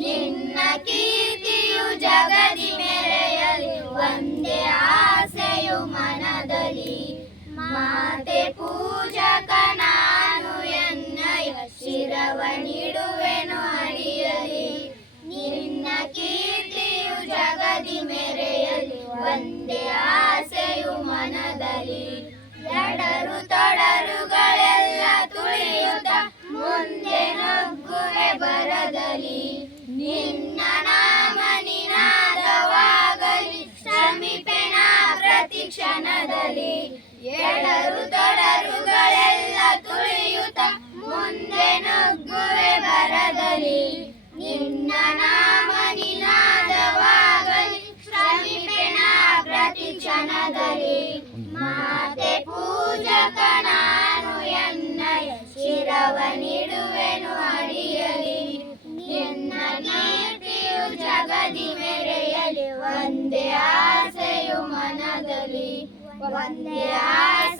ನಿನ್ನ ಕೀರ್ತಿಯು ಜಗದಿ ಮೆರೆಯಲಿ, ಒಂದೇ ಆಸೆಯು ಮನದಲ್ಲಿ. ಮಾತೆ ಪೂಜಕ ನಾನು ಎನ್ನಯ, ಶಿರವನಿಡುವೆನು ಅಡಿಯಲಿ. ನಿನ್ನ ಕೀರ್ತಿಯು ಜಗದಿ ಮೆರೆಯಲಿ, ಒಂದೇ ಆಸೆಯು ಮನದಲ್ಲಿ. ಎಡರು ತೊಡರುಗಳೆಲ್ಲ ತುಳಿಯುತ್ತ ಮುಂದೆ ನುಗ್ಗುವೆ ಬರದಲ್ಲಿ. ನಿನ್ನ ನಾಮ ನಿನಾದವಾಗಲಿ, ಶ್ರಮಿಪೆನ ಪ್ರತಿ ಕ್ಷಣದಲ್ಲಿ. ಎಡರು ತೊಡರುಗಳೆಲ್ಲ ತುಳಿಯುತ್ತ ಮುಂದೆ ನುಗ್ಗುವೆ ಬರದಲ್ಲಿ. ನಿನ್ನ ನಾಮ ನಿನಾದವಾಗಲಿ, ಶ್ರಮಿಪೆನ ಪ್ರತಿ ಕ್ಷಣದಲ್ಲಿ. ಮಾತೆ ಪೂಜಕ ನಾನು ಎನ್ನಯ, ಶಿರವನಿಡುವೆನು ಅಡಿಯಲಿ. ನಿನ್ನ ಕೀರ್ತಿಯು ಜಗದಿ ಮೆರೆಯಲಿ, ಒಂದೇ ಆಸೆಯು ಮನದಲ್ಲಿ. ಒಂದೇ ಆಸೆ